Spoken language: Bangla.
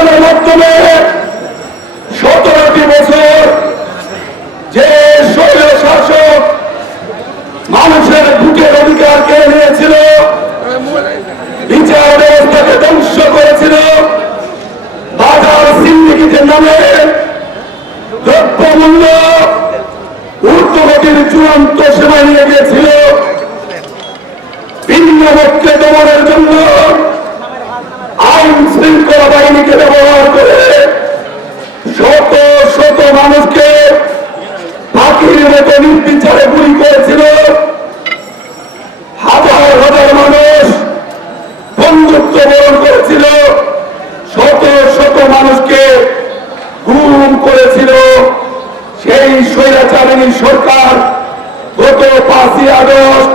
আন্দোলনের মাধ্যমে সতেরোটি বছর যে শৈল শাসক মানুষের বুকের অধিকার কেড়ে নিয়েছিল? বিচার ব্যবস্থাকে ধ্বংস করেছিল। বাজার সিন্ডিকেটের নামে দ্রব্য মূল্য ঊর্ধ্বগতির চূড়ান্ত সেবা নিয়ে গিয়েছিল। ভিন্ন পক্ষে দমনের আইন শৃঙ্খলা বাহিনীকে ব্যবহার করে শত শত মানুষকে পাখির মতো নির্বিচারে গুলি করেছিল। হাজার হাজার মানুষ বন্ধুত্ব বরণ করেছিল। শত শত মানুষকে গুম করেছিল। সেই স্বৈরাচারিণী সরকার গত পাঁচই আগস্ট